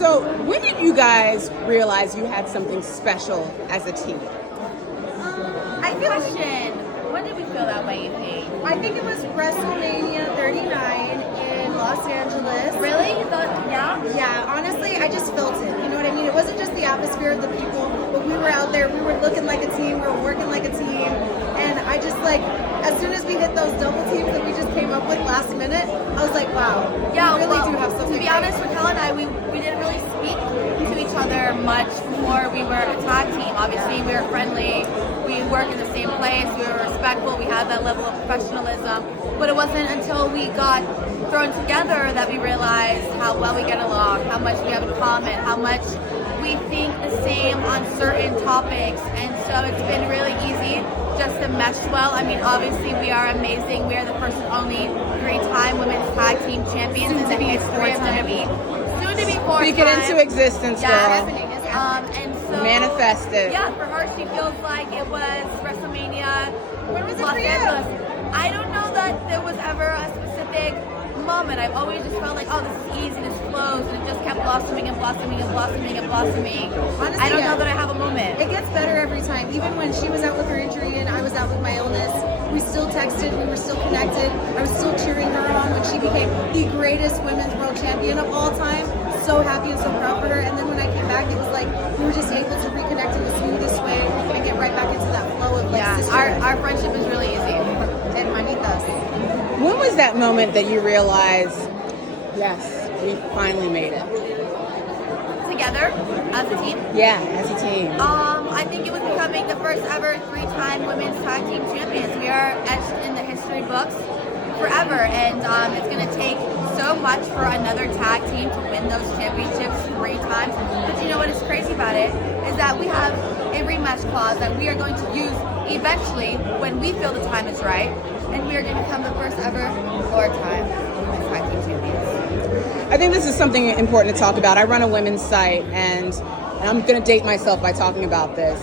So when did you guys realize you had something special as a team? I feel question. When did we feel that way, you think? I think it was WrestleMania 39 in Los Angeles. Really? You thought, yeah? Yeah, honestly, I just felt it. You know what I mean? It wasn't just the atmosphere of the people, but we were out there, we were looking like a team, we were working like a team, and I just as soon as we hit those double teams that we just came up with last minute, I was like, wow, Yeah, we really do have something. To be honest, Raquel and I, we didn't really speak to each other much before we were a tag team. Obviously, we were friendly, we work in the same place, we were respectful, we had that level of professionalism, but it wasn't until we got thrown together that we realized how well we get along, how much we have in common, how much we think the same on certain topics, and so it's been really easy just to mesh well. I mean, obviously we are amazing. We are the first and only 3-time women's tag team champions in the history of WWE. Soon to be 4 Speak it into existence, girl. And so manifest it. Yeah, for her, she feels like it was WrestleMania. When was it Los for you? Angeles. I don't know that there was ever a specific moment. I've always just felt like, oh, this is easy, this flows, and it just kept blossoming and blossoming and blossoming and blossoming. Honestly, I don't know that I have a moment. It gets better every time. Even when she was out with her injury and I was out with my illness, we still texted, we were still connected. I was still cheering her on when she became the greatest women's world champion of all time. So happy and so proud for her. And then when I came back, it was like we were just able to reconnect in the smoothest way and get right back into that flow of our friendship is really easy. Hermanitas. When was that moment that you realized, yes, we finally made it? Together as a team? Yeah, as a team. I think it was becoming the first ever 3-time women's tag team champions. We are etched in the history books forever, and it's going to take so much for another tag team to win those championships 3 times. But you know what is crazy about it is that we have a rematch clause that we are going to use eventually when we feel the time is right, and we are going to become the first ever 4-time women's tag team champions. I think this is something important to talk about. I run a women's site, and I'm going to date myself by talking about this.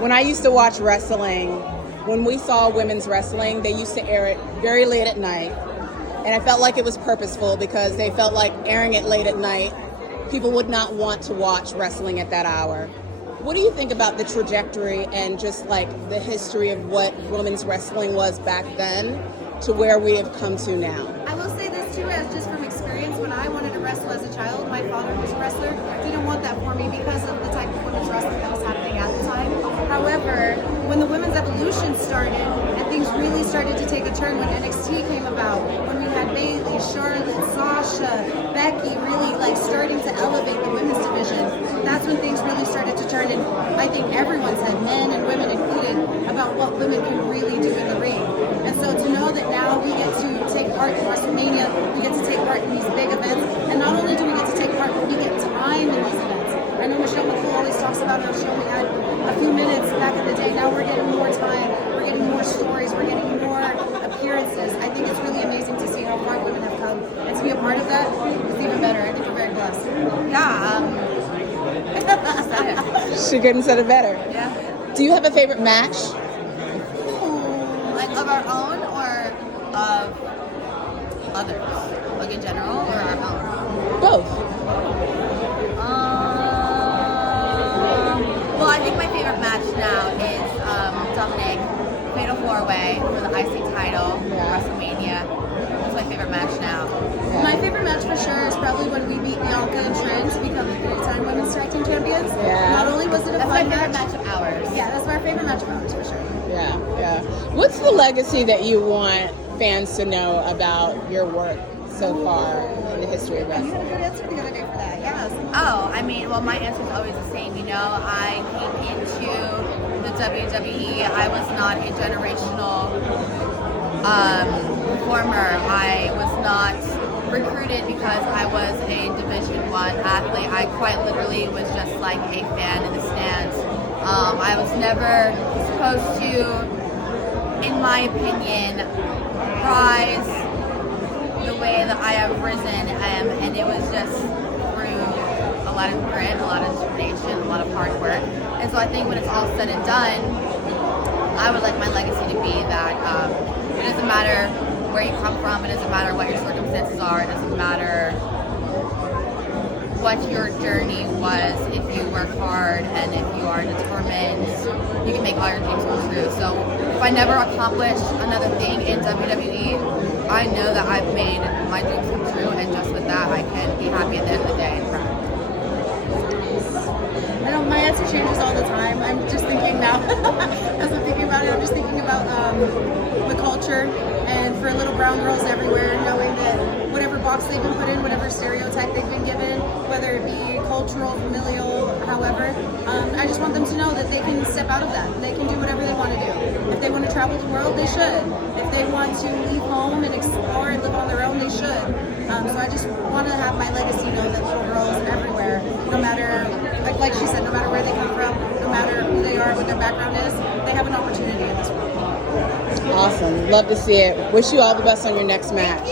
When I used to watch wrestling, when we saw women's wrestling, they used to air it very late at night. And I felt like it was purposeful because they felt like airing it late at night, people would not want to watch wrestling at that hour. What do you think about the trajectory and just like the history of what women's wrestling was back then to where we have come to now? I will say this too, as just from experience, when I wanted to wrestle as a child, my father was a wrestler, didn't want that for me because of the type of women's wrestling that was happening at the time. However, when the women's evolution started and things really started to take a turn, when NXT came about, when we had Bayley, Charlotte, Sasha, Becky really starting to elevate the women's division, that's when things really started to turn, and I think everyone said, men and women included, about what women can really do in the ring. And so to know that now we get to take part in WrestleMania, we get to take part in these big events, and not only do we get to take part, but we get time in these events. I know Michelle McCool always talks about how she only had a few minutes back in the day. Now we're getting more time, we're getting more stories, we're getting more appearances. I think it's really amazing to see how far women have come, and to be a part of that is even better. I think we're very blessed. Yeah. She couldn't said it better. Yeah. Do you have a favorite match? Like of our own or of others? Like in general or our own? Both. Well, I think my favorite match now is Dominic Fatal 4-Way for the IC title, WrestleMania. That's my favorite match now. Yeah. My favorite match for sure is probably when we beat Bianca and Trent to become the 3-time women's tag team champions. Yeah. Not only was it a That's my fun favorite match, match of ours. yeah, that's our favorite match of ours for sure. Yeah, yeah. What's the legacy that you want fans to know about your work so far in the history of You wrestling? had a good answer the other day for that. Yes. Oh, I mean, well, my answer is always the same. You know, I came into the WWE. I was not a generational performer. I was not recruited because I was a Division I athlete. I quite literally was just like a fan in the stands. I was never supposed to, in my opinion, rise the way that I have risen, and it was just through a lot of grit, a lot of determination, a lot of hard work. And so I think when it's all said and done, I would like my legacy to be that it doesn't matter where you come from, it doesn't matter what your circumstances are, it doesn't matter what your journey was. If you work hard and if you are determined, you can make all your dreams come true. So if I never accomplish another thing in WWE, I know that I've made my dreams come true, and just with that, I can be happy at the end of the day and proud. I know my answer changes all the time. I'm just thinking now, as I'm thinking about it, I'm just thinking about the culture, and for little brown girls everywhere, knowing that whatever box they've been put in, whatever stereotype they've been given, whether it be cultural, familial, however, I just want them to know that they can step out of that. They can do whatever they want to do. If they want to travel the world, they should. If they want to leave home and explore and live on their own, they should. So I just want to have my legacy know that little girls everywhere, no matter, like she said, no matter where they come from, no matter who they are, what their background is, they have an opportunity in this world. Awesome. Love to see it. Wish you all the best on your next match.